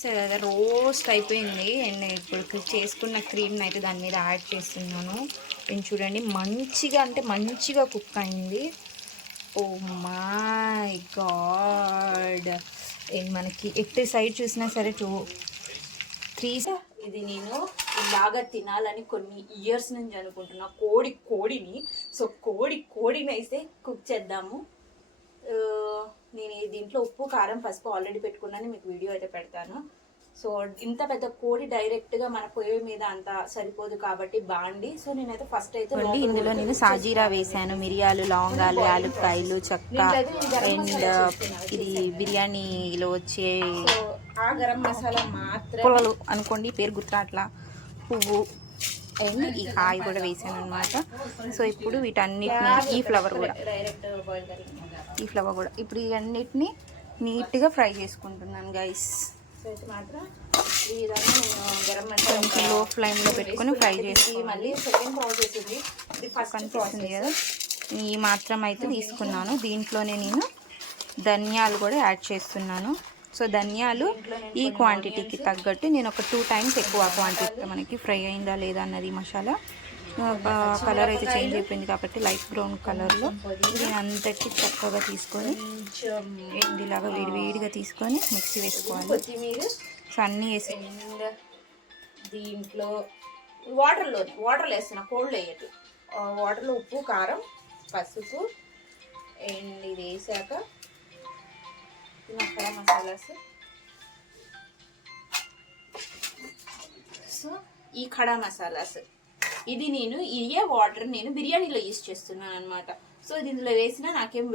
సరే రోస్ట్ అయిపోయింది అండ్ ఇప్పుడు చేసుకున్న క్రీమ్ని అయితే దాని మీద యాడ్ చేస్తున్నాను. నేను చూడండి మంచిగా కుక్ అయింది. ఓ మై గాడ్, మనకి ఎటు సైడ్ చూసినా సరే ఇది నేను ఇలాగా తినాలని కొన్ని ఇయర్స్ నుంచి అనుకుంటున్నా కోడిని. సో కోడిని అయితే కుక్ చేద్దాము. నేను దీంట్లో ఉప్పు కారం పసుపు ఆల్రెడీ పెట్టుకున్నాను, మీకు వీడియో అయితే పెడతాను. సో ఇంత పెద్ద కోడి డైరెక్ట్గా మన పొయ్యి మీద అంత సరిపోదు కాబట్టి బాండి. సో నేనైతే ఫస్ట్ అయితే ఇందులో నేను సాజీరా వేసాను, మిరియాలు, లవంగాలు, యాలక్కాయలు, చెక్క అండ్ ఇది బిర్యానీలో వచ్చే ఆ గరం మసాలా మాత్రం పుల్లలు అనుకోండి, పేరు గుర్తురాట్లా, పువ్వు అండ్ ఈ కాయ కూడా వేసాను అనమాట. సో ఇప్పుడు వీటన్నిటిని ఈ ఫ్లవర్ కూడా ఇప్పుడు ఈ అన్నిటిని నీట్గా ఫ్రై చేసుకుంటున్నాను గైస్. మాత్రం ఈ విధంగా నేను గరం మసాలా లో ఫ్లేమ్లో పెట్టుకొని ఫ్రై చేసి మళ్ళీ సెకండ్ ప్రాసెస్ ఇది ఫస్ట్ కనిపిస్తుంది కదా, ఈ మాత్రం అయితే తీసుకున్నాను. దీంట్లోనే నేను ధనియాలు కూడా యాడ్ చేస్తున్నాను. సో ధనియాలు ఈ క్వాంటిటీకి తగ్గట్టు నేను ఒక 2 times ఎక్కువ క్వాంటిటీ, మనకి ఫ్రై అయిందా లేదా అన్నది మసాలా కలర్ అయితే చేంజ్ అయిపోయింది కాబట్టి లైట్ బ్రౌన్ కలర్లో దీని అంతటి చక్కగా తీసుకొని ఇలాగా వేడిగా తీసుకొని మిక్సీ వేసుకోవాలి. సో అన్నీ వేసి దీంట్లో వాటర్లో వేస్తున్నా, కోల్డ్ వేయద్దు. వాటర్లో ఉప్పు కారం పసుపు అండ్ ఇది వేసాక మసాలా మసాలాస్. సో ఈ ఖడా మసాలాస్ ఇది నేను ఇయే వాటర్ నేను బిర్యానీలో యూజ్ చేస్తున్నాను అనమాట. సో దీనిలో వేసినా నాకేం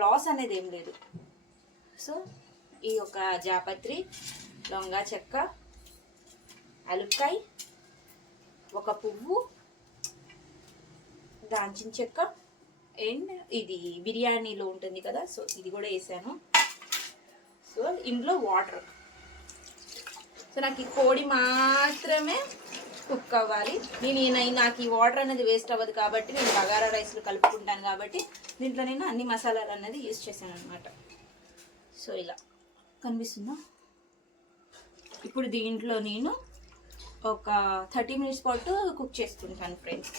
లాస్ అనేది ఏం లేదు. సో ఈ ఒక జాపత్రి, లవంగా చెక్క, అలుక్కాయ, ఒక పువ్వు, దాల్చిన చెక్క అండ్ ఇది బిర్యానీలో ఉంటుంది కదా, సో ఇది కూడా వేసాను. సో ఇందులో వాటర్. సో నాకు ఈ కోడి మాత్రమే కుక్ అవ్వాలి. నాకు ఈ వాటర్ అనేది వేస్ట్ అవ్వదు కాబట్టి నేను బగారా రైస్లో కలుపుకుంటాను కాబట్టి దీంట్లో నేను అన్ని మసాలాలు అనేది యూజ్ చేశాను అనమాట. సో ఇలా కనిపిస్తుందా? ఇప్పుడు దీంట్లో నేను ఒక 30 minutes పాటు కుక్ చేసుకుంటాను ఫ్రెండ్స్.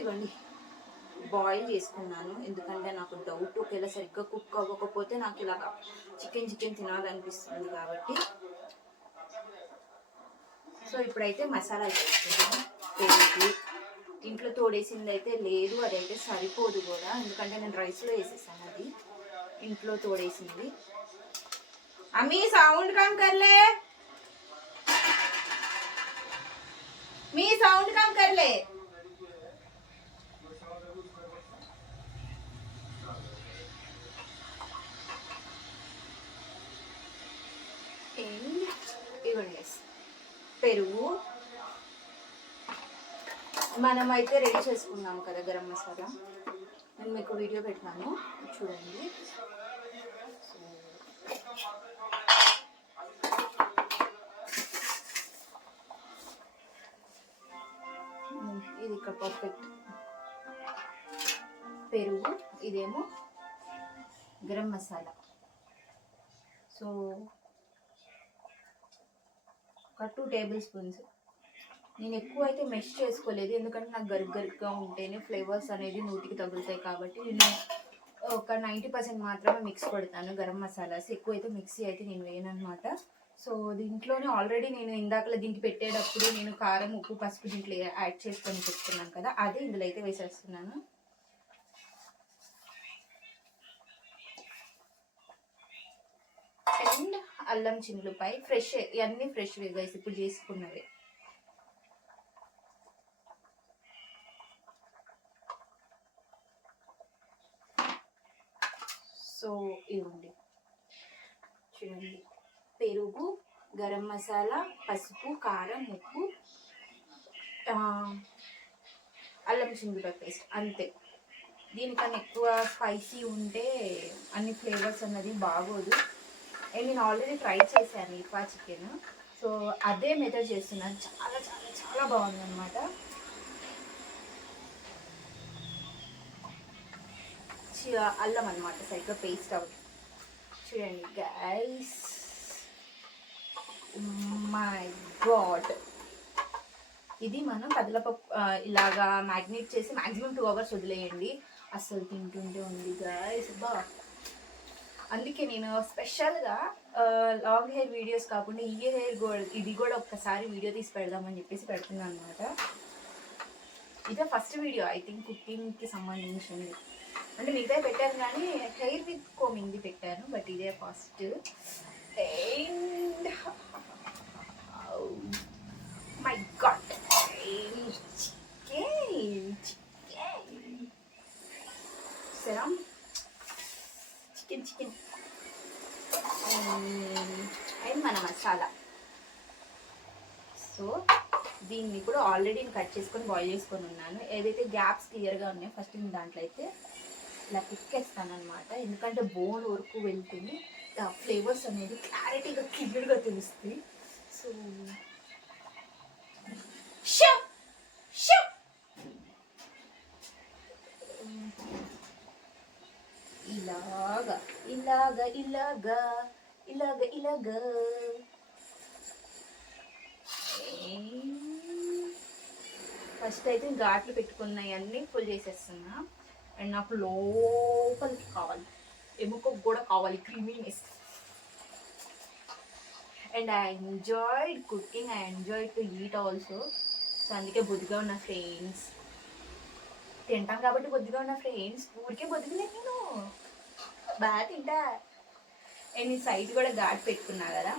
ఇవ్వండి బాయిల్ చేసుకున్నాను, ఎందుకంటే నాకు డౌట్ ఒకవేళ సరిగ్గా కుక్ అవ్వకపోతే నాకు ఇలాగా చికెన్ తినాలనిపిస్తుంది కాబట్టి. సో ఇప్పుడైతే మసాలా వేసుకున్నాను. పెరుగు ఇంట్లో తోడేసింది అయితే లేదు, అదైతే సరిపోదు కూడా, ఎందుకంటే నేను రైస్లో వేసేసాను. అది ఇంట్లో తోడేసింది. అమ్మీ సౌండ్ కమ్ కర్లే, మీ సౌండ్ కమ్ కర్లే. ఇవ్వండి పెరుగు మనమైతే రెడీ చేసుకున్నాము కదా గరం మసాలా, నేను మీకు వీడియో పెట్టాను చూడండి. ఇది ఇక్కడ పర్ఫెక్ట్ పెరుగు, ఇదేమో గరం మసాలా. సో ఒక 2 tablespoons. నేను ఎక్కువ అయితే మెష్ చేసుకోలేదు, ఎందుకంటే నాకు గరుగ్గా ఉంటేనే ఫ్లేవర్స్ అనేది నోటికి తగులుతాయి కాబట్టి నేను ఒక 90% మాత్రమే మిక్స్ పెడతాను గరం మసాలాస్. ఎక్కువ అయితే మిక్సీ అయితే నేను వేయను అనమాట. సో దీంట్లోనే ఆల్రెడీ నేను ఇందాకలా దీనికి పెట్టేటప్పుడు నేను కారం ఉప్పు పసుపు దీంట్లో యాడ్ చేసుకొని పెట్టుకున్నాను కదా, అదే ఇందులో అయితే వేసేస్తున్నాను. అండ్ అల్లం చిన్నులపాయ ఫ్రెష్, ఇవన్నీ ఫ్రెష్ గైస్ ఇప్పుడు చేసుకున్నవి. సో ఇవ్వండి చూడండి, పెరుగు, గరం మసాలా, పసుపు, కారం, ఉప్పు, అల్లం చిన్నులపాయ పేస్ట్, అంతే. దీనికన్నా ఎక్కువ స్పైసీ ఉంటే అన్ని ఫ్లేవర్స్ అన్నది బాగోదు. అండ్ నేను ఆల్రెడీ ట్రై చేశాను ఇఫా చికెన్, సో అదే మెథడ్ చేస్తున్నాను. చాలా చాలా చాలా బాగుంది అనమాట. అల్లం అనమాట సరిగ్గా పేస్ట్ అవుతుంది. చూడండి గైస్, మై గాడ్. ఇది మనం కదలపప్పు ఇలాగా మ్యాగ్నేట్ చేసి మ్యాక్సిమం 2 hours వదిలేయండి. అస్సలు తింటుంటే ఉంది గైస్ బా. అందుకే నేను స్పెషల్గా లాంగ్ హెయిర్ వీడియోస్ కాకుండా ఈ హెయిర్ ఇది కూడా ఒక్కసారి వీడియో తీసి పెడదామని చెప్పేసి పెడుతున్నాను అనమాట. ఇదే ఫస్ట్ వీడియో ఐ థింక్ కుకింగ్కి సంబంధించింది. అంటే మిగతా పెట్టాను కానీ హెయిర్ విత్ కోమింగ్ది పెట్టాను, బట్ ఇదే first. And my God, chicken and మన మసాలా. సో దీన్ని కూడా ఆల్రెడీ నేను కట్ చేసుకొని బాయిల్ చేసుకొని ఉన్నాను. ఏదైతే గ్యాప్స్ క్లియర్గా ఉన్నాయో ఫస్ట్ నేను దాంట్లో అయితే ఇలా తిక్కేస్తాను అనమాట. ఎందుకంటే బోన్ వరకు వెళ్తుంది, ఫ్లేవర్స్ అనేది క్లారిటీగా క్లియర్గా తెలుస్తుంది. సో ఇలాగా ఇలాగా ఇలాగా ఇలాగా ఇలాగా ఫస్ట్ అయితే ఘాట్లు పెట్టుకున్నాయి అన్నీ ఫుల్ చేసేస్తున్నా. అండ్ నాకు లోపలికి కావాలి, ఎముకకు కూడా కావాలి creaminess. And I enjoyed cooking, I enjoyed to eat also. So అందుకే బొద్దుగా ఉన్న ఫ్రెండ్స్, తింటాం కాబట్టి బొద్దుగా ఉన్న ఫ్రెండ్స్. ఊరికే బొద్దుగలేదు, నేను బాగా తింటా. అండ్ ఈ సైజ్ కూడా ఘాట్ పెట్టుకున్నా కదా.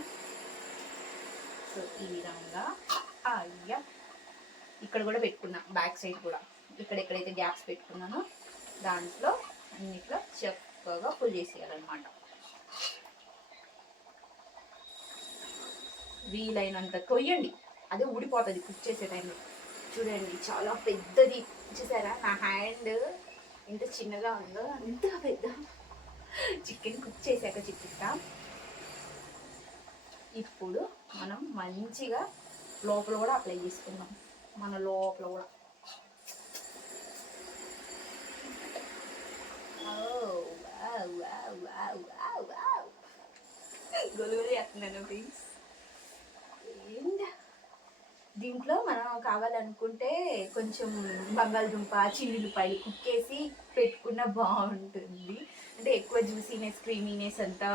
సో ఈ విధంగా అయ్యా ఇక్కడ కూడా పెట్టుకున్నా, బ్యాక్ సైడ్ కూడా ఇక్కడ ఎక్కడైతే గ్యాప్స్ పెట్టుకున్నానో దాంట్లో అన్నిట్లో చక్కగా ఫుల్ చేసేయాలన్నమాట. వీలైనంత కొయ్యండి, అదే ఊడిపోతుంది కుక్ చేసే టైంలో. చూడండి చాలా పెద్దది, చూసారా నా హ్యాండ్ ఎంత చిన్నగా ఉందో, అంత పెద్ద చికెన్ కుక్ చేశాక చిక్కిస్తా. ఇప్పుడు మనం మంచిగా లోపల కూడా అప్లై చేసుకుందాం, మన లోపల కూడా. గొలుగులు చేస్తున్నాను ప్లీజ్. దీంట్లో మనం కావాలనుకుంటే కొంచెం బంగాళదుంప, చిల్లుల్లిపాయలు కుక్ చేసి పెట్టుకున్న బాగుంటుంది. అంటే ఎక్కువ జ్యూసీనెస్, క్రీమీనెస్ అంతా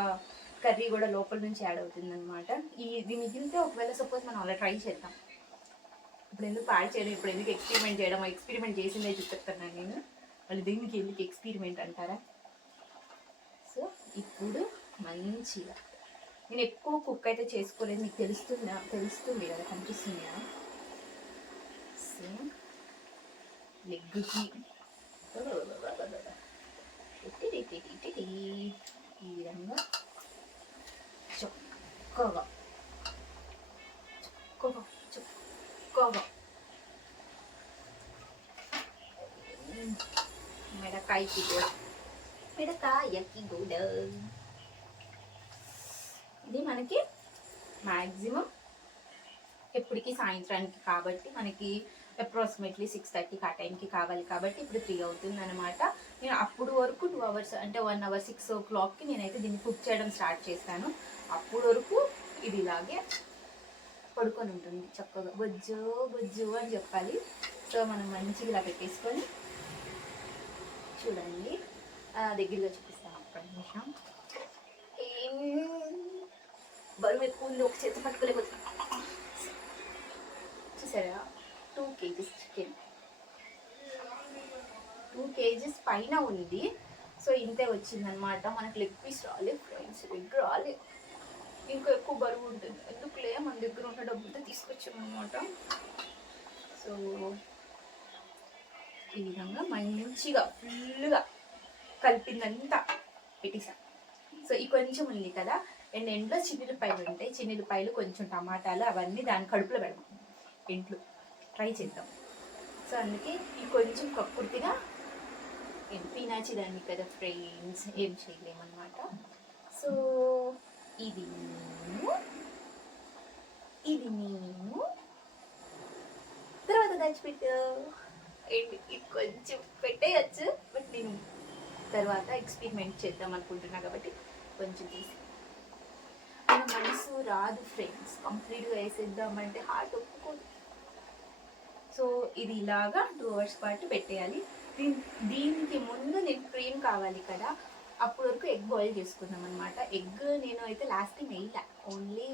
కర్రీ కూడా లోపల నుంచి యాడ్ అవుతుంది అనమాట. ఇది మిగిలితే ఒకవేళ సపోజ్ మనం అలా ట్రై చేద్దాం. ఇప్పుడు ఎందుకు పాడు చేయడం, ఇప్పుడు ఎందుకు ఎక్స్పెరిమెంట్ చేయడం, ఎక్స్పెరిమెంట్ చేసిందే చూపిస్తున్నాను నేను. మళ్ళీ దీనికి ఎందుకు ఎక్స్పెరిమెంట్ అంటారా? సో ఇప్పుడు మంచిగా, నేను ఎక్కువ కుక్ అయితే చేసుకోలేదు, మీకు తెలుస్తుంది కదా, కనిపిస్తుంది కదా. సో లెగ్కి ఈ విధంగా చక్కగా చక్కగా చక్కగా మిడకాయకి కూడా ఇది మనకి మ్యాక్సిమం ఎప్పటికీ సాయంత్రానికి కాబట్టి మనకి అప్రాక్సిమేట్లీ 6:30 ఆ టైంకి కావాలి కాబట్టి ఇప్పుడు 3 అవుతుంది అనమాట. నేను అప్పుడు వరకు 2 hours అంటే 1 hour 6 o'clockకి నేనైతే దీన్ని కుక్ చేయడం స్టార్ట్ చేస్తాను. అప్పుడు వరకు ఇది ఇలాగే పడుకొని ఉంటుంది చక్కగా, బొజ్జు బొజ్జు అని చెప్పాలి. సో మనం మంచిగా ఇలా పెట్టేసుకొని చూడండి, దగ్గరగా చూపిస్తాను ఒక్క నిమిషం. బరువు ఎక్కువ ఉంది, ఒక చేతి పట్టుకోలేకపోతున్నా. చూసారా 2 kgs చికెన్, 2 kgs పైన ఉంది. సో ఇంతే వచ్చిందనమాట. మనకు లెగ్ పీస్ రాలేదు ఫ్రెండ్స్, లెగ్ రాలేదు, ఇంకా ఎక్కువ బరువు ఉంటుంది. ఎందుకులే, మన దగ్గర ఉన్న డబ్బులతో తీసుకొచ్చామన్నమాట. సో ఈ విధంగా మంచిగా ఫుల్గా కలిపిందంతా పెట్టేసాం. సో ఈ కొంచెం ఉంది కదా, అండ్ ఎండ్లో చిన్నులపాయలు ఉంటాయి, చిన్నులపాయలు కొంచెం టమాటాలు అవన్నీ దాని కడుపులో పెడదాం, ఇంట్లో ట్రై చేద్దాం. సో అందుకే ఈ కొంచెం కక్కుర్తిగా పీనాచిదాన్ని కదా ఫ్రెండ్స్, ఏం చేయలేమన్నమాట. సో ఇది నేను తర్వాత దాచిపెట్టు, ఇది కొంచెం పెట్టేయచ్చు, బట్ నేను తర్వాత ఎక్స్పెరిమెంట్ చేద్దాం అనుకుంటున్నా కాబట్టి కొంచెం తీసి మన మనసు రాదు ఫ్రెండ్స్, కంప్లీట్గా వేసేద్దామంటే హార్ట్ ఒప్పుకోదు. సో ఇది ఇలాగా 2 hours పాటు పెట్టేయాలి. దీనికి ముందు నేను క్రీమ్ కావాలి కదా, అప్పటి వరకు ఎగ్ బాయిల్ చేసుకుందాం అనమాట. ఎగ్ నేను అయితే లాస్ట్ టైం వేయలే, ఓన్లీ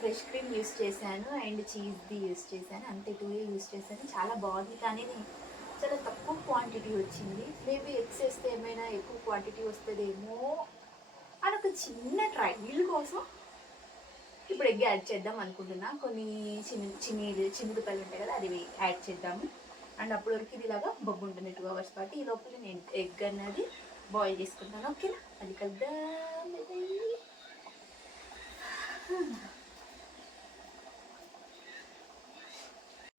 ఫ్రెష్ క్రీమ్ యూస్ చేశాను అండ్ చీజ్ది యూస్ చేశాను, అంతే 2 యూస్ చేశాను. చాలా బాగుంది, కానీ చాలా తక్కువ క్వాంటిటీ వచ్చింది. మేబీ ఎగ్స్ వేస్తే ఏమైనా ఎక్కువ క్వాంటిటీ వస్తుందేమో అని ఒక చిన్న ట్రయల్ కోసం ఇప్పుడు ఎగ్ యాడ్ చేద్దాం అనుకుంటున్నా. కొన్ని చిన్నదుపాయలు ఉంటాయి కదా, అది యాడ్ చేద్దాము. అండ్ అప్పటి వరకు ఇది ఇలాగా బొగ్గు ఉంటుంది 2 hours పాటు. ఈ లోపల నేను ఎగ్ అన్నది బాయిల్ చేసుకుంటాను. ఓకేనా, అది కలుద్దాం.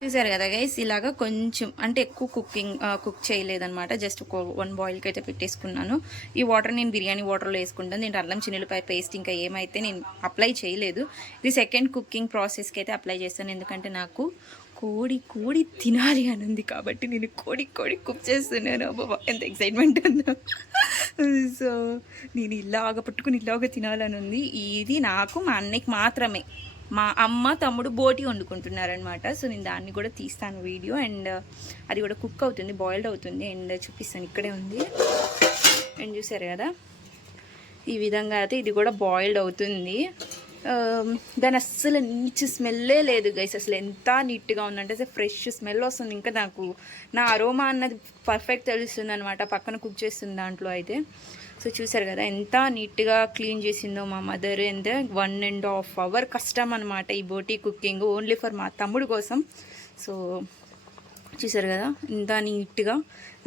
చూసారు కదా గైస్, ఇలాగా కొంచెం అంటే ఎక్కువ కుక్ చేయలేదన్నమాట. జస్ట్ 1 బాయిల్కి అయితే పెట్టేసుకున్నాను. ఈ వాటర్ నేను బిర్యానీ వాటర్లో వేసుకుంటాను. నేను అల్లం చిన్నులపాయ పేస్ట్ ఇంకా ఏమైతే నేను అప్లై చేయలేదు. ఇది సెకండ్ కుకింగ్ ప్రాసెస్కి అయితే అప్లై చేస్తాను, ఎందుకంటే నాకు కోడి తినాలి అని ఉంది కాబట్టి నేను కోడి కుక్ చేస్తున్నాను. బాబా ఎంత ఎక్సైట్మెంట్ ఉందో. సో నేను ఇలాగ పట్టుకుని ఇలాగ తినాలని ఉంది. ఇది నాకు మా అన్నయ్యకి మాత్రమే. మా అమ్మ తమ్ముడు బోటి వండుకుంటున్నారనమాట. సో నేను దాన్ని కూడా తీస్తాను వీడియో. అండ్ అది కూడా కుక్ అవుతుంది, బాయిల్డ్ అవుతుంది. అండ్ చూపిస్తాను, ఇక్కడే ఉంది. అండ్ చూసారు కదా, ఈ విధంగా అయితే ఇది కూడా బాయిల్డ్ అవుతుంది. దాని అస్సలు నీచు స్మెల్లే లేదు గైస్. అసలు ఎంత నీట్గా ఉందంటే అసలు ఫ్రెష్ స్మెల్ వస్తుంది. ఇంకా నాకు నా అరోమా అన్నది పర్ఫెక్ట్ తెలుస్తుంది అనమాట, పక్కన కుక్ చేస్తుంది దాంట్లో అయితే. సో చూసారు కదా ఎంత నీట్గా క్లీన్ చేసిందో మా మదర్. ఎంత 1.5 hour కష్టం అనమాట ఈ బోటీ కుకింగ్, ఓన్లీ ఫర్ మా తమ్ముడు కోసం. సో చూసారు కదా ఎంత నీట్గా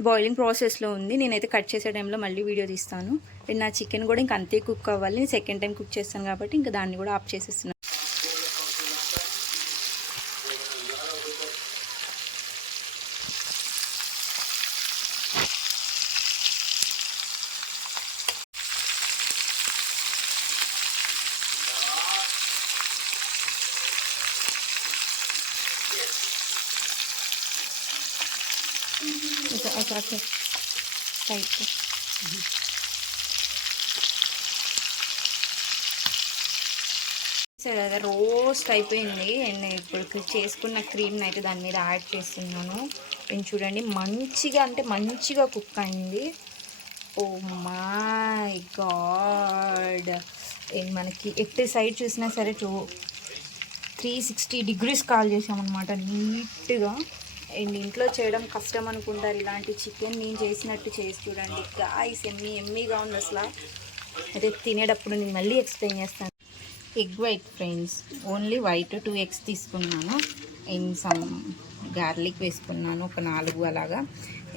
బాయిలింగ్ ప్రాసెస్లో ఉంది. నేనైతే కట్ చేసే టైంలో మళ్ళీ వీడియో తీస్తాను. అండ్ నా చికెన్ కూడా ఇంకా అంతే కుక్ అవ్వాలి. నేను సెకండ్ టైం కుక్ చేస్తాను కాబట్టి ఇంకా దాన్ని కూడా ఆఫ్ చేసేస్తున్నాను. సరే అదే రోస్ట్ అయిపోయింది. అండ్ ఇప్పుడు చేసుకున్న క్రీమ్ని అయితే దాని మీద యాడ్ చేస్తున్నాను. అండ్ చూడండి మంచిగా అంటే మంచిగా కుక్ అయింది. Oh my God. అండ్ మనకి ఎటు సైడ్ చూసినా సరే 360 degrees కాల్ చేసామన్నమాట నీట్గా. అండ్ ఇంట్లో చేయడం కష్టం అనుకుంటారు ఇలాంటి చికెన్. నేను చేసినట్టు చేసి చూడండి గాయ్స్, ఎమ్మీగా ఉంది అసలు. అయితే తినేటప్పుడు నేను మళ్ళీ ఎక్స్ప్లెయిన్ చేస్తాను. Egg white friends, only white 2 eggs తీసుకున్నాను. అండ్ సమ్ గార్లిక్ వేసుకున్నాను, ఒక 4 అలాగా.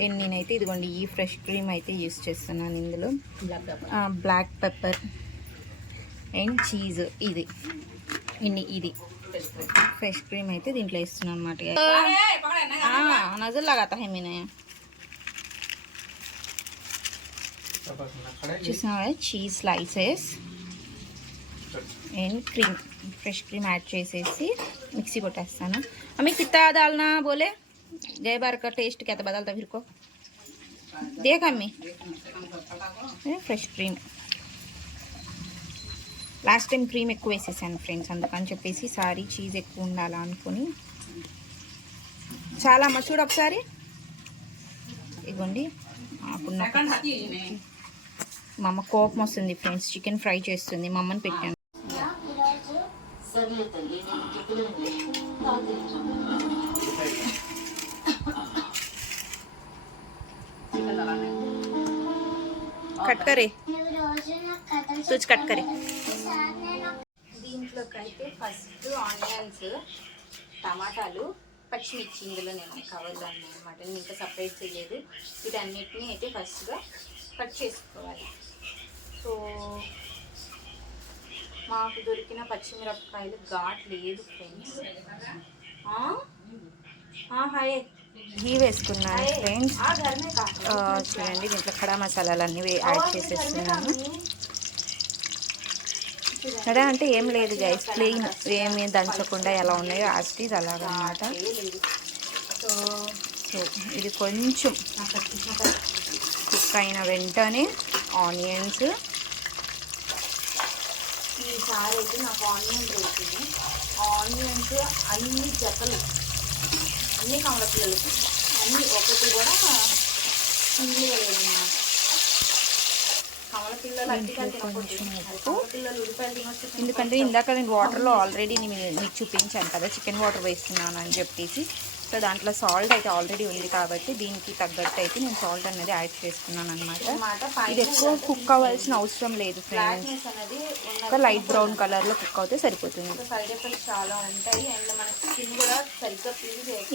అండ్ నేనైతే ఇదిగోండి ఈ ఫ్రెష్ క్రీమ్ అయితే యూస్ చేస్తున్నాను ఇందులో. బ్లాక్ పెప్పర్ అండ్ చీజ్, ఇది ఫ్రెష్ క్రీమ్ అయితే దీంట్లో వేస్తున్నాను అనమాట. నజర్ లాగా చూసిన cheese slices and cream, fresh cream add చేసేసి మిక్సీ కొట్టేస్తాను. అమ్మి कितना डालना बोले जय बार का टेस्ट क्या बदलता फिर को देख अम्मी. Fresh cream last time cream ఎక్కువ వేసేసాను ఫ్రెండ్స్, అందుకని చెప్పేసి సారీ చీజ్ ఎక్కువ ఉండాలా అనుకుని. చాలా అమ్మ చూడు ఒకసారి, ఇదిగోండి. అప్పుడు మా అమ్మ కోపం వస్తుంది ఫ్రెండ్స్, చికెన్ ఫ్రై చేస్తుంది. మా అమ్మని పెట్టాను. కట్ కరే తుజ్ కట్ కరే. దీంట్లోకి అయితే ఫస్ట్ ఆనియన్స్, టమాటాలు, పచ్చిమిర్చి ఇందులో నేను కవర్లో అన్నమాట, నేను ఇంకా సపరేట్ చేయలేదు. వీటన్నిటిని అయితే ఫస్ట్గా కట్ చేసుకోవాలి. సో మాకు దొరికిన పచ్చిమిరపకాయలు ఘాట్ లేదు ఫ్రెండ్స్. హాయ్ ఘీ వేసుకున్నాను ఫ్రెండ్స్. చూడండి దీంట్లో ఖడా మసాలాలన్నీ యాడ్ చేసేస్తున్నాను. ఖడా అంటే ఏం లేదు గైస్, ప్లెయిన్, ఏమి దంచకుండా ఎలా ఉన్నాయో యాస్టీజ్ అలాగనమాట. సో ఇది కొంచెం కుక్ అయిన వెంటనే ఆనియన్స్ ఈసారి అయితే నాకు ఆనియన్స్ వేసింది. ఆనియన్స్ అన్ని జతలు, అన్ని కమల పిల్లలకి అన్ని ఒకటి కూడా సింగిల్గా లేదన్నమాట. కమల పిల్లలు అట్టికాయలు పిల్లలు ఉల్లిపాయలు తినొచ్చు. ఎందుకంటే ఇందాక నేను వాటర్లో ఆల్రెడీ మీకు చూపించాను కదా చికెన్ వాటర్ వేస్తున్నాను అని చెప్పేసి. సో దాంట్లో సాల్ట్ అయితే ఆల్రెడీ ఉంది కాబట్టి దీనికి తగ్గట్టు అయితే నేను సాల్ట్ అనేది యాడ్ చేసుకున్నాను అనమాట. ఇది ఎక్కువ కుక్ అవ్వాల్సిన అవసరం లేదు ఫ్రెండ్స్, ఒక లైట్ బ్రౌన్ కలర్లో కుక్ అవుతే సరిపోతుంది.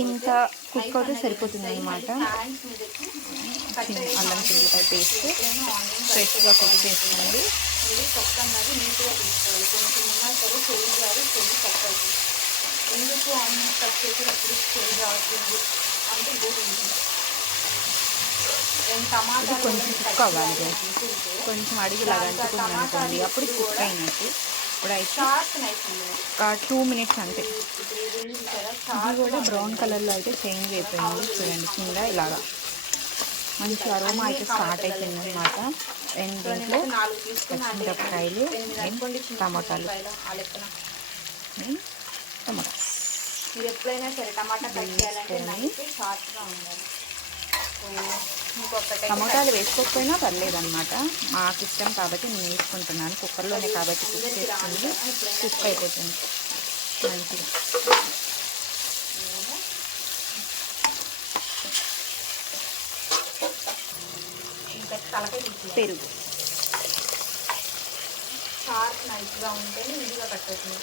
ఇంత కుక్ అవుతే సరిపోతుంది అనమాట. అల్లం చిల్లిపాయ పేస్ట్ ఫ్రెష్గా కుక్ చేసుకోండి. ఎందుకు ఆనియన్స్ కట్ చేసేటప్పుడు స్మెల్ రావుతుంది అంటే టమాటా కొంచెం కుక్ అవ్వాలి, కొంచెం అడిగిలాగా అంటుకుంది అనుకోండి, అప్పుడు కుక్ అయినట్టు. ఇప్పుడు అయితే ఒక 2 మినిట్స్ అంతే. ఇది కూడా బ్రౌన్ కలర్లో అయితే చేంజ్ అయిపోయింది చూడండి. కింద ఇలాగా మంచి అరోమా అయితే స్టార్ట్ అయిపోయింది అనమాట. అండ్ దీంట్లో పచ్చిమిరపకాయలు అండ్ టమాటాలు టమాటా. మీరు ఎప్పుడైనా సరే టమాటా కట్ చేయాలంటే షార్ట్గా ఉండాలి. టమాటాలు వేసుకోకపోయినా పర్లేదు అనమాట, మాకు ఇష్టం కాబట్టి నేను వేసుకుంటున్నాను. కుక్కర్లోనే కాబట్టి కుక్ చేసుకుంది, కుక్ అయిపోతుంది మంచిగా. పెరుగు షార్ప్ నైట్గా ఉంటేనే ఈజీగా కట్ అవుతుంది.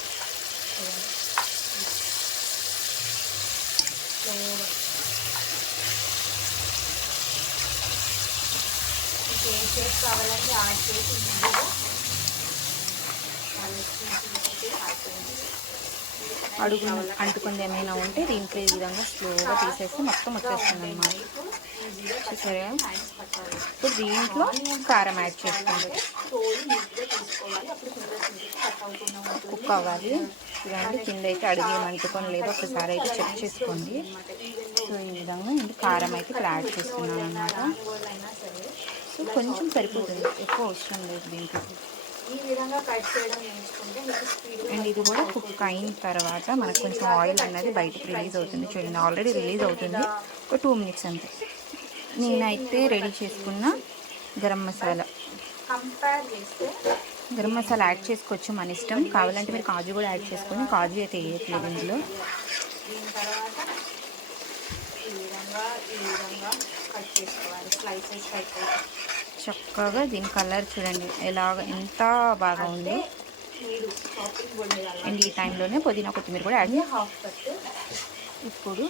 ఏ షేప్ కావాలంటే ఆ షేప్ ఈజీగా అడుగు అంటుకుంది ఏమైనా ఉంటే దీంట్లో ఈ విధంగా స్లోగా తీసేస్తే మొత్తం వచ్చేస్తుంది అన్నమాట. సరే, ఇప్పుడు దీంట్లో కారం యాడ్ చేసుకోండి. కుక్ అవ్వాలి ఇదండి. కింద అయితే అడుగు ఏమంటుకొని లేదో ఒకసారి అయితే చెక్ చేసుకోండి. సో ఈ విధంగా ఇంటి కారం అయితే ఇక్కడ యాడ్ చేస్తున్నాను అన్నమాట. సో కొంచెం సరిపోతుంది, ఎక్కువ అవసరం లేదు దీంట్లో. అండ్ ఇది కూడా కుక్ అయిన తర్వాత మనకు కొంచెం ఆయిల్ అనేది బయటకు రిలీజ్ అవుతుంది చూడండి. ఆల్రెడీ రిలీజ్ అవుతుంది, ఒక 2 మినిట్స్ అంతే. నేనైతే రెడీ చేసుకున్న గరం మసాలా యాడ్ చేసుకోవచ్చు, మన ఇష్టం. కావాలంటే మీరు కాజు కూడా యాడ్ చేసుకొని, కాజు అయితే వేయట్లేదు ఇందులో. చక్కగా దీని కలర్ చూడండి ఎలాగ ఎంత బాగా ఉంది. అండ్ ఈ టైంలోనే పుదీనా కొత్తిమీర కూడా యాడ్. ఇప్పుడు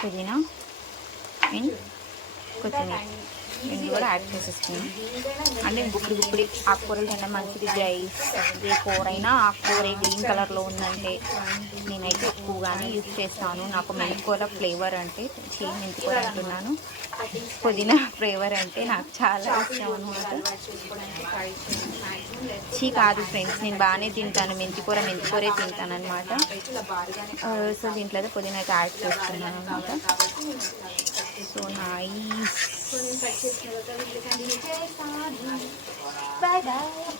పుదీనా అండ్ కొత్తిమీర ఇది కూడా యాడ్ చేసేసుకున్నాం. అంటే గుప్పిడి ఆకుకూరలు తినడం మంచిది గైస్. ఏ కూర అయినా ఆకుకూర గ్రీన్ కలర్లో ఉందంటే నేనైతే ఎక్కువగానే యూజ్ చేస్తాను. నాకు మెంతికూర ఫ్లేవర్ అంటే మెంతికూర అంటున్నాను, పుదీనా ఫ్లేవర్ అంటే నాకు చాలా ఇష్టం అనమాట. కాదు ఫ్రెండ్స్, నేను బాగానే తింటాను మెంతికూరే తింటాను అనమాట. సో దీంట్లో అయితే పుదీనా అయితే యాడ్ చేస్తున్నాను అనమాట. So nice.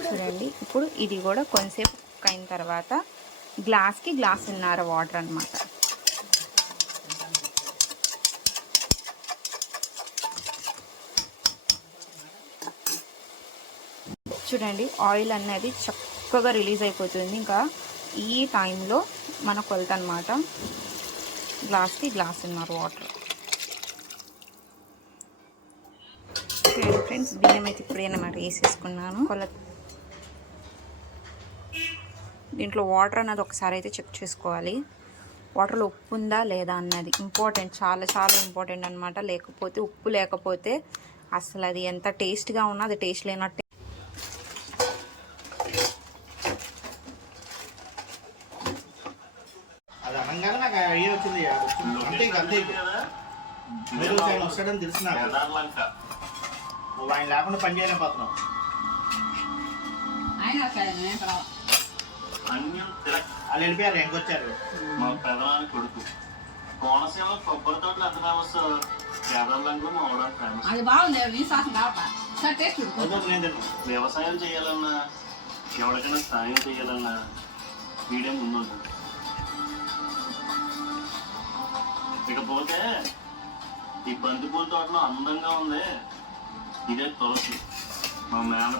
చూడండి ఇప్పుడు ఇది కూడా కొంచెంసేపు కుక్ అయిన తర్వాత గ్లాస్కి గ్లాసున్నర వాటర్ అనమాట. చూడండి ఆయిల్ అనేది చక్కగా రిలీజ్ అయిపోతుంది. ఇంకా ఈ టైంలో మన కొలత అనమాట, గ్లాస్కి గ్లాసున్నర వాటర్. ఫ్రెండ్స్ బియ్యం అయితే ఇప్పుడేనమాట వేసేసుకున్నాను. దీంట్లో వాటర్ అన్నది ఒకసారి అయితే చెక్ చేసుకోవాలి. వాటర్లో ఉప్పు ఉందా లేదా అన్నది ఇంపార్టెంట్, చాలా చాలా ఇంపార్టెంట్ అనమాట. లేకపోతే ఉప్పు లేకపోతే అసలు అది ఎంత టేస్ట్గా ఉన్నా అది టేస్ట్ లేనట్టే. వస్తాడని తెలుసు నాకు. నువ్వు ఆయన లేకుండా పని చేయలేకపోతున్నావు. వాళ్ళు వెళ్ళిపోయారు, ఎంకొచ్చారు. మా పెదనాన్ని కొడుకు కోనసీమ కొబ్బరి తోటలు ఎంత ఫేమస్, కేదార్లంగా మావడం ఫేమస్. అది బాగుంది. వ్యవసాయం చేయాలన్నా ఎవరికైనా సాయం చేయాలన్నా వీడే ముందుంటుంది. ఇకపోతే ఈ బంతిపూల తోటలో అందంగా ఉంది ఇదే తులసి. మా మేన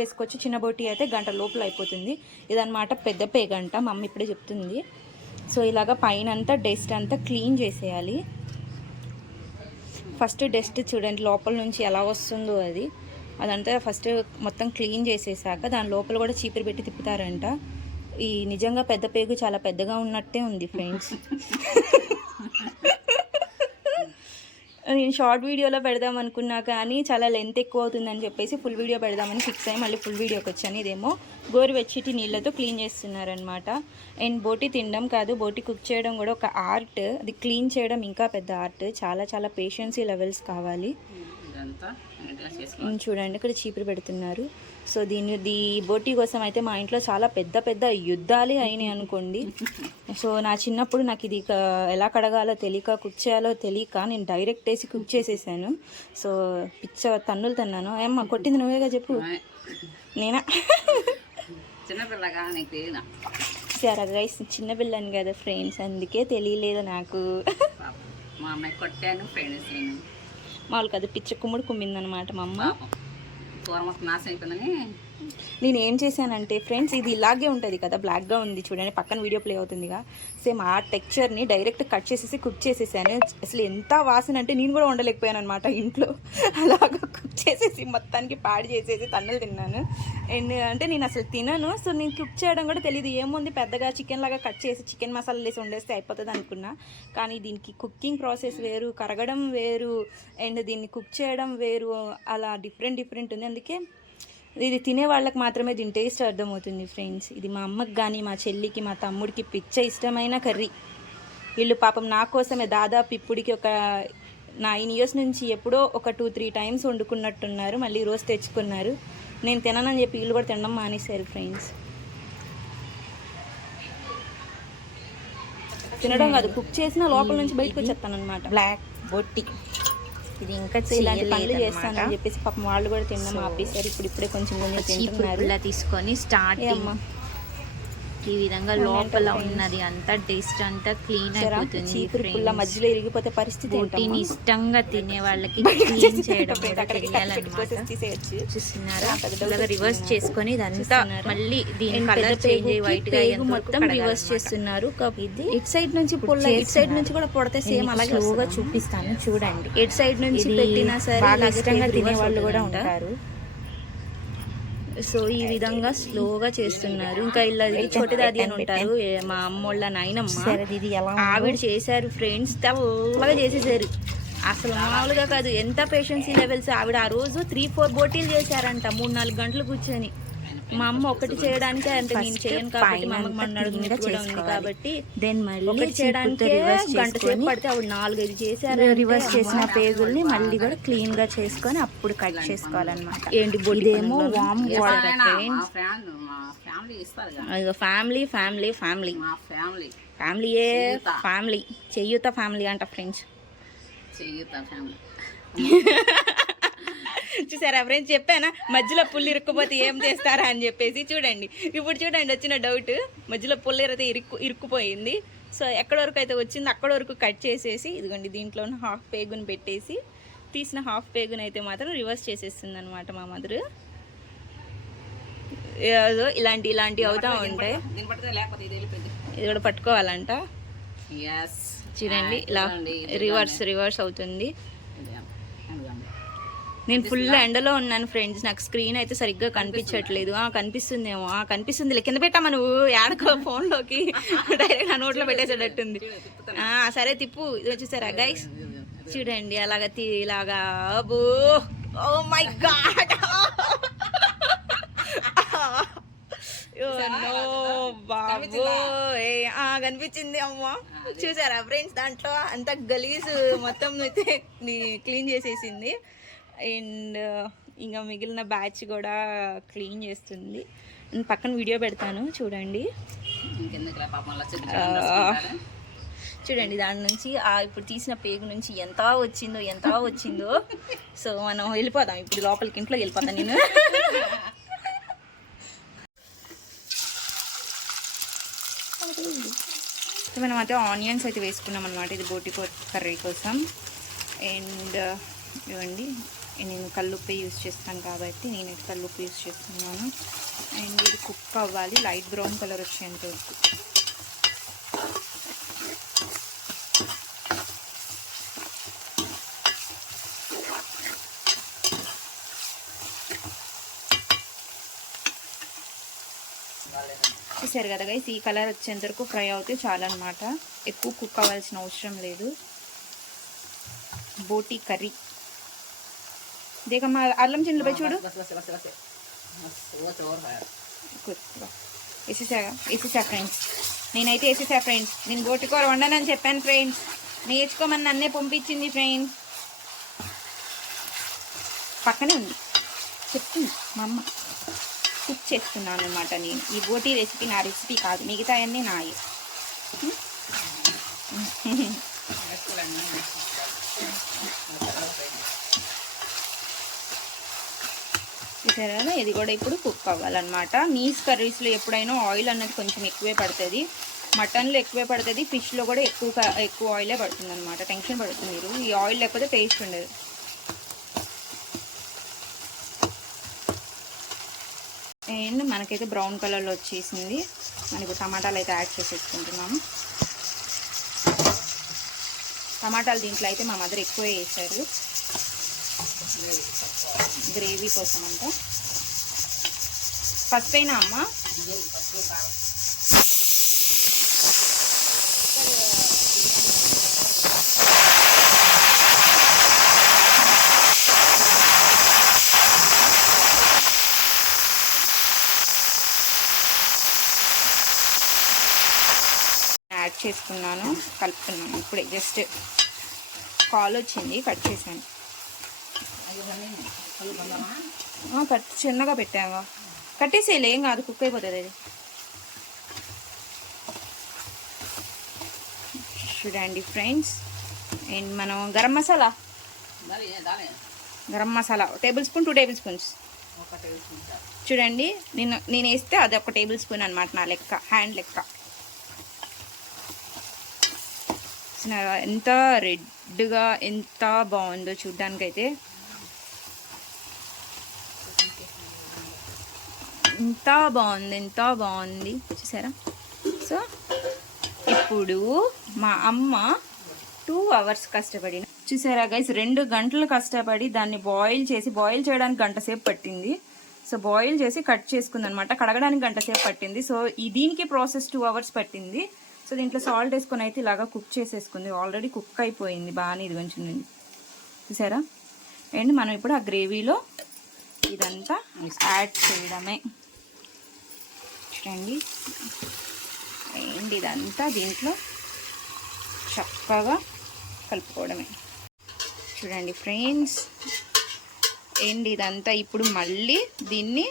వేసుకోవచ్చు. చిన్న బోటి అయితే గంట లోపల అయిపోతుంది. ఇదన్నమాట పెద్ద పేగంట, మా అమ్మ ఇప్పుడే చెప్తుంది. సో ఇలాగా పైన అంతా డస్ట్ అంతా క్లీన్ చేసేయాలి. ఫస్ట్ డస్ట్ చూడండి లోపల నుంచి ఎలా వస్తుందో అదంతా ఫస్ట్ మొత్తం క్లీన్ చేసేసాక దాని లోపల కూడా చీపురు పెట్టి తిప్పుతారంట. ఈ నిజంగా పెద్ద పేగు చాలా పెద్దగా ఉన్నట్టే ఉంది ఫ్రెండ్స్. నేను షార్ట్ వీడియోలో పెడదాం అనుకున్నా కానీ చాలా లెంత్ ఎక్కువ అవుతుందని చెప్పేసి ఫుల్ వీడియో పెడదామని ఫిక్స్ అయ్యి మళ్ళీ ఫుల్ వీడియోకి వచ్చాను. ఇదేమో గోరువెచ్చటి నీళ్ళతో క్లీన్ చేస్తున్నారనమాట. అండ్ బోటి తినడం కాదు, బోటి కుక్ చేయడం కూడా ఒక ఆర్ట్. అది క్లీన్ చేయడం ఇంకా పెద్ద ఆర్ట్. చాలా చాలా పేషెన్సీ లెవెల్స్ కావాలి. చూడండి ఇక్కడ చీపురు పెడుతున్నారు. సో ఈ బోటి కోసం అయితే మా ఇంట్లో చాలా పెద్ద పెద్ద యుద్ధాలే అయినాయి అనుకోండి. సో నా చిన్నప్పుడు నాకు ఇది ఎలా కడగాలో తెలియక, కుక్ చేయాలో తెలియక నేను డైరెక్ట్ వేసి కుక్ చేసేసాను. సో పిచ్చ తన్నులు తిన్నాను. ఏమ్మా కొట్టింది నువ్వేగా చెప్పు. నేనా చిన్నపిల్లగా సరే గైస్, చిన్నపిల్లని కదా ఫ్రెండ్స్, అందుకే తెలియలేదు నాకు. మా అమ్మాయి కొట్టాను ఫ్రెండ్స్. నేను మామూలు కదా పిచ్చ కుమ్ముడు కుమ్మిందనమాట మా అమ్మ. కూర మొత్తం నాశనం అయిపోయిందని నేను ఏం చేశానంటే ఫ్రెండ్స్, ఇది ఇలాగే ఉంటుంది కదా, బ్లాక్గా ఉంది చూడండి, పక్కన వీడియో ప్లే అవుతుందిగా, సేమ్ ఆ టెక్స్చర్ని డైరెక్ట్ కట్ చేసేసి కుక్ చేసేసాను. అసలు ఎంత వాసన అంటే నేను కూడా ఉండలేకపోయాను అనమాట ఇంట్లో. అలాగా కుక్ చేసేసి మొత్తానికి పాడు చేసేసి తన్నులు తిన్నాను. అండ్ అంటే నేను అసలు తినను. సో నేను కుక్ చేయడం కూడా తెలియదు. ఏముంది పెద్దగా చికెన్ లాగా కట్ చేసి చికెన్ మసాలా వేసి వండేస్తే అయిపోతుంది అనుకున్నా. కానీ దీనికి కుకింగ్ ప్రాసెస్ వేరు, కరగడం వేరు, అండ్ దీన్ని కుక్ చేయడం వేరు, అలా డిఫరెంట్ ఉంది. అందుకే ఇది తినే వాళ్ళకి మాత్రమే దీని టేస్ట్ అర్థమవుతుంది ఫ్రెండ్స్. ఇది మా అమ్మకి కానీ, మా చెల్లికి, మా తమ్ముడికి పిచ్చ ఇష్టమైన కర్రీ. వీళ్ళు పాపం నా కోసమే దాదాపు ఇప్పటికి ఒక 9 years నుంచి ఎప్పుడో ఒక 2-3 times వండుకున్నట్టున్నారు. మళ్ళీ రోజు తెచ్చుకున్నారు. నేను తిననని చెప్పి వీళ్ళు కూడా తినడం మానేశారు ఫ్రెండ్స్. తినడం కాదు, కుక్ చేసిన లోపల నుంచి బయటకు వచ్చేస్తాను అనమాట. బ్లాక్ బొట్టి ఇది ఇంకా ఇలాంటి పనులు చేస్తానని చెప్పేసి పాపం వాళ్ళు కూడా తినడం ఆపేశారు. ఇప్పుడే కొంచెం తింటున్నారు. ఇలా తీసుకొని స్టార్టింగ్ ఈ విధంగా లోపల ఉన్నది అంతా డస్ట్ అంతా క్లీన్ అయిపోతుంది. చీపురుల మధ్యలో ఇరిగిపోతే పరిస్థితి బోటీని ఇష్టంగా తినే వాళ్ళకి క్లీన్ చేయడం కూడా తెలియాలన్నమాట. చూస్తున్నారా, ఇలాగా రివర్స్ చేసుకొని ఇదంతా మళ్ళీ దీని కలర్ చేంజ్ అయ్యి వైట్ గా మొత్తం రివర్స్ చేస్తున్నారు. ఇటు సైడ్ నుంచి పుల్ల, ఇటు సైడ్ నుంచి కూడా పొడితే సేమ్ అలాగే స్లోగా చూపిస్తాను చూడండి. ఇటు సైడ్ నుంచి పెట్టినా సరే బాగా ఇష్టంగా తినే వాళ్ళు కూడా ఉంటారు. సో ఈ విధంగా స్లోగా చేస్తున్నారు. ఇంకా ఇలా చోటిదాది అని ఉంటారు, మా అమ్మోళ్ళ నాయనమ్మ, ఆవిడ చేశారు ఫ్రెండ్స్. తెల్లగా చేసేసారు. అసలు మామూలుగా కాదు, ఎంత పేషెన్సీ లెవెల్స్. ఆవిడ ఆ రోజు 3-4 బోటీలు చేశారంట 3-4 గంటలు కూర్చొని. మా అమ్మ ఒకటి చేయడానికి, అంటే నేను చేయను కాబట్టి మా అమ్మకి ఉంది కాబట్టి ఒకటి చేయడానికి గంట సేపు పడితే ఆవిడ 4-5 చేశారు. రివర్స్ చేసిన పేగుల్ని మళ్ళీ కూడా క్లీన్ గా చేసుకొని అప్పుడు కట్ చేసుకోవాలన్నమాట. ఏంటి ఇదేమో warm water friends. Family family family ఫ్యామిలీయే ఫ్యామిలీ. చెయ్యుత ఫ్యామిలీ అంట ఫ్రెండ్స్. చూసారా ఫ్రెండ్స్, చెప్పానా మధ్యలో పుల్లు ఇరుక్కుపోతే ఏం చేస్తారా అని చెప్పేసి. చూడండి ఇప్పుడు చూడండి వచ్చిన డౌట్, మధ్యలో పుల్లు అయితే ఇరుక్కుపోయింది. సో ఎక్కడి వరకు అయితే వచ్చిందో అక్కడి వరకు కట్ చేసేసి ఇదిగోండి దీంట్లో హాఫ్ పేగుని పెట్టేసి తీసిన హాఫ్ పేగుని అయితే మాత్రం రివర్స్ చేసేస్తుంది అనమాట మా మదర్. ఇలాంటివి అవుతా ఉంటాయి. ఇది కూడా పట్టుకోవాలంట. చూడండి ఇలా రివర్స్ అవుతుంది. నేను ఫుల్ ఎండలో ఉన్నాను ఫ్రెండ్స్. నాకు స్క్రీన్ అయితే సరిగ్గా కనిపించట్లేదు. కనిపిస్తుందేమో, కనిపిస్తుంది. కింద పెట్టామా నువ్వు ఏడకో ఫోన్లోకి డైరెక్ట్ నా నోట్లో పెట్టేసేటట్టుంది. సరే తిప్పు. ఇది వచ్చేసారా గైస్, చూడండి ఇలాగా. ఓ మై గాడ్, బాబు కనిపించింది అమ్మ. చూసారా ఫ్రెండ్స్, దాంట్లో అంత గలీజ్ మొత్తం అయితే క్లీన్ చేసేసింది. అండ్ ఇంకా మిగిలిన బ్యాచ్ కూడా క్లీన్ చేస్తుంది. పక్కన వీడియో పెడతాను చూడండి. చూడండి దాని నుంచి ఇప్పుడు తీసిన పేగు నుంచి ఎంత వచ్చిందో. సో మనం వెళ్ళిపోదాం ఇప్పుడు లోపలికి, ఇంట్లోకి వెళ్ళిపోతాను నేను. మనం అయితే ఆనియన్స్ అయితే వేసుకున్నాం అనమాట, ఇది బోటి కర్రీ కోసం. అండ్ ఇవ్వండి నేను కల్లుప్పే యూస్ చేస్తాను కాబట్టి నేనైతే కల్లుప్పు యూస్ చేస్తున్నాను. అండ్ ఇది కుక్ అవ్వాలి లైట్ బ్రౌన్ కలర్ వచ్చేంత వరకు. చూసారు కదా గైస్, ఈ కలర్ వచ్చేంత వరకు ఫ్రై అవుతే చాలన్నమాట. ఎక్కువ కుక్ అవ్వాల్సిన అవసరం లేదు. బోటీ కర్రీ దేకమ్మా, అల్లం చిన్నపై చూడు. వేసేసా ఫ్రెండ్స్, నేనైతే వేసేసా ఫ్రెండ్స్. నేను బోటి కూర వండనని చెప్పాను ఫ్రెండ్స్, నేర్చుకోమని నన్నే పంపించింది ఫ్రెండ్స్. పక్కనే ఉంది చెప్తుంది మా అమ్మ. కుక్ చేస్తున్నాను అనమాట నేను. ఈ బోటీ రెసిపీ నా రెసిపీ కాదు, మిగతా అన్నీ నాయి. చూసారు కదా, ఇది కూడా ఇప్పుడు కుక్ అవ్వాలన్నమాట. నీస్ కర్రీస్లో ఎప్పుడైనా ఆయిల్ అన్నది కొంచెం ఎక్కువే పడుతుంది. మటన్లో ఎక్కువే పడుతుంది, ఫిష్లో కూడా ఎక్కువ ఆయిలే పడుతుంది అనమాట. టెన్షన్ పడుతుంది మీరు, ఈ ఆయిల్ లేకపోతే టేస్ట్ ఉండదు. అండ్ మనకైతే బ్రౌన్ కలర్లో వచ్చేసింది. మనకు టమాటాలు అయితే యాడ్ చేసేసుకుంటున్నాము. టమాటాలు దీంట్లో అయితే మా మదర్ ఎక్కువే వేసారు గ్రేవీ కోసం అంతా. పసుపైనా అమ్మ యాడ్ చేసుకున్నాను, కలుపుతున్నాను. ఇప్పుడే జస్ట్ కాల్ వచ్చింది, కట్ చేశాను. కట్ చిన్నగా పెట్టావా, కట్టేసేలే, ఏం కాదు, కుక్ అయిపోతుంది అది. చూడండి ఫ్రెండ్స్. అండ్ మనం garam masala table spoon, 2 table spoons చూడండి. నేను వేస్తే అది 1 టేబుల్ స్పూన్ అనమాట, నా లెక్క, హ్యాండ్ లెక్క. ఎంత రెడ్గా ఎంత బాగుందో చూడ్డానికైతే. ఎంత బాగుంది చూసారా. సో ఇప్పుడు మా అమ్మ 2 hours కష్టపడి, చూసారా గైస్, 2 గంటలు కష్టపడి దాన్ని బాయిల్ చేయడానికి గంట సేపు పట్టింది. సో బాయిల్ చేసి కట్ చేసుకుంది అనమాట. కడగడానికి గంట సేపు పట్టింది. సో దీనికి ప్రాసెస్ 2 hours పట్టింది. సో దీంట్లో సాల్ట్ వేసుకొని అయితే ఇలాగా కుక్ చేసేసుకుంది. ఆల్రెడీ కుక్ అయిపోయింది బాగానే, ఇది కొంచెం చూసారా. అండ్ మనం ఇప్పుడు ఆ గ్రేవీలో ఇదంతా యాడ్ చేయడమే చూడండి. అండ్ ఇదంతా దీంట్లో చక్కగా కలుపుకోవడమే చూడండి ఫ్రెండ్స్. అండ్ ఇదంతా ఇప్పుడు మళ్ళీ దీన్ని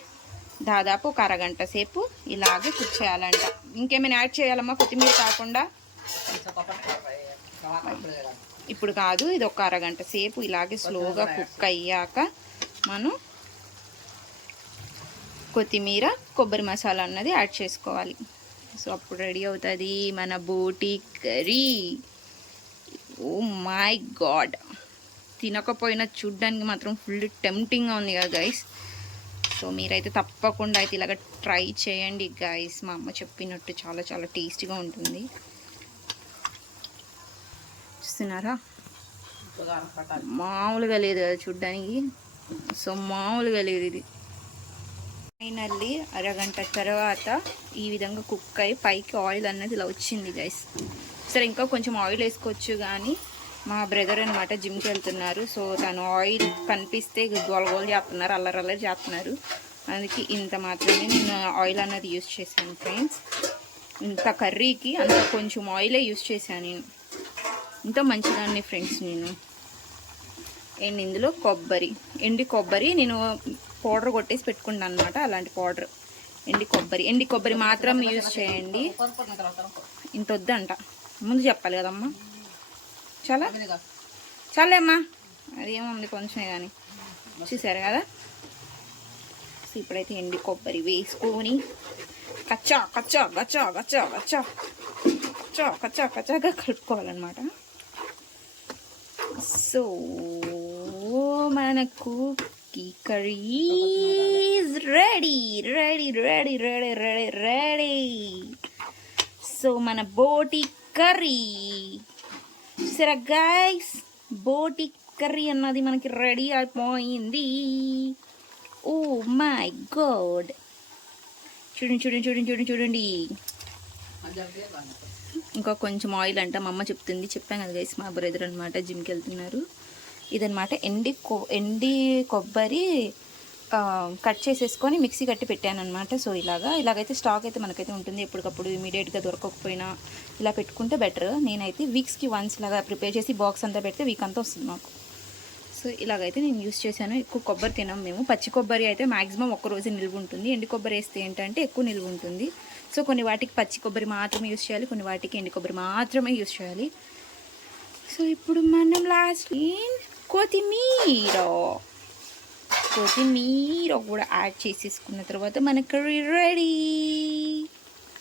దాదాపు 1 అరగంట సేపు ఇలాగే కుక్ చేయాలంట. ఇంకేమైనా యాడ్ చేయాలమ్మా కొత్తిమీర కాకుండా? ఇప్పుడు కాదు, ఇది 1 అరగంట సేపు ఇలాగే స్లోగా కుక్ అయ్యాక మనం కొత్తిమీర, కొబ్బరి మసాలా అన్నది యాడ్ చేసుకోవాలి. సో అప్పుడు రెడీ అవుతుంది మన బోటీ కర్రీ. ఓ మై గాడ్, తినకపోయినా చూడ్డానికి మాత్రం ఫుల్ టెంప్టింగ్గా ఉంది కదా గైస్. సో మీరైతే తప్పకుండా అయితే ఇలాగ ట్రై చేయండి గైస్. మా అమ్మ చెప్పినట్టు చాలా చాలా టేస్టీగా ఉంటుంది. చూస్తున్నారా, మామూలుగా లేదు కదా చూడ్డానికి. సో మామూలుగా లేదు ఇది. ఫైనల్లీ అరగంట తర్వాత ఈ విధంగా కుక్ అయ్యి పైకి ఆయిల్ అన్నది ఇలా వచ్చింది గైస్. సరే ఇంకా కొంచెం ఆయిల్ వేసుకోవచ్చు, కానీ మా బ్రదర్ అనమాట జిమ్కి వెళ్తున్నారు. సో తను ఆయిల్ కనిపిస్తే గోల చేస్తున్నారు, అల్లరి చేస్తున్నారు. అందుకే ఇంత మాత్రమే నేను ఆయిల్ అన్నది యూజ్ చేశాను ఫ్రెండ్స్. ఇంత కర్రీకి అంత కొంచెం ఆయిలే యూజ్ చేశాను నేను. ఇంత మంచిదాన్ని ఫ్రెండ్స్ నేను. అండ్ ఇందులో ఎండి కొబ్బరి నేను పౌడర్ కొట్టేసి పెట్టుకుంటాను అనమాట. అలాంటి పౌడర్ ఎండి కొబ్బరి మాత్రం యూజ్ చేయండి. ఇంత వద్దంట, ముందు చెప్పాలి కదమ్మా. చాలే అమ్మా, అదేముంది కొంచెమే కానీ. చూసారు కదా. సో ఇప్పుడైతే ఎండి కొబ్బరి వేసుకొని కచ్చాగా కలుపుకోవాలన్నమాట. సో మనకు curry ready ready ready ready ready ready. So మన బోటి కర్రీ సరే గైస్, బోటి కర్రీ అన్నది మనకి రెడీ అయిపోయింది. ఓ మై గాడ్, చూడండి చూడండి చూడండి చూడండి చూడండి. ఇంకా కొంచెం ఆయిల్ అంట మా అమ్మ చెప్తుంది. చెప్పాను కదా గైస్, మా బ్రదర్ అనమాట జిమ్కి వెళ్తున్నారు. ఇదనమాట ఎండి కొబ్బరి కట్ చేసేసుకొని మిక్సీ కట్టి పెట్టాను అనమాట. సో ఇలాగైతే స్టాక్ అయితే మనకైతే ఉంటుంది. ఎప్పటికప్పుడు ఇమీడియట్గా దొరకకపోయినా ఇలా పెట్టుకుంటే బెటర్. నేనైతే వీక్స్కి వన్స్ ఇలాగా ప్రిపేర్ చేసి బాక్స్ అంతా పెడితే వీక్ అంతా వస్తుంది మాకు. సో ఇలాగైతే నేను యూస్ చేశాను. ఎక్కువ కొబ్బరి తినాం మేము. పచ్చి కొబ్బరి అయితే మ్యాక్సిమం ఒక్కరోజు నిల్వ ఉంటుంది. ఎండి కొబ్బరి వేస్తే ఏంటంటే ఎక్కువ నిల్వ ఉంటుంది. సో కొన్ని వాటికి పచ్చి కొబ్బరి మాత్రమే యూస్ చేయాలి, కొన్ని వాటికి ఎండి కొబ్బరి మాత్రమే యూస్ చేయాలి. సో ఇప్పుడు మనం లాస్ట్ కొత్తిమీర కూడా యాడ్ చేసేసుకున్న తర్వాత మన కర్రీ రెడీ.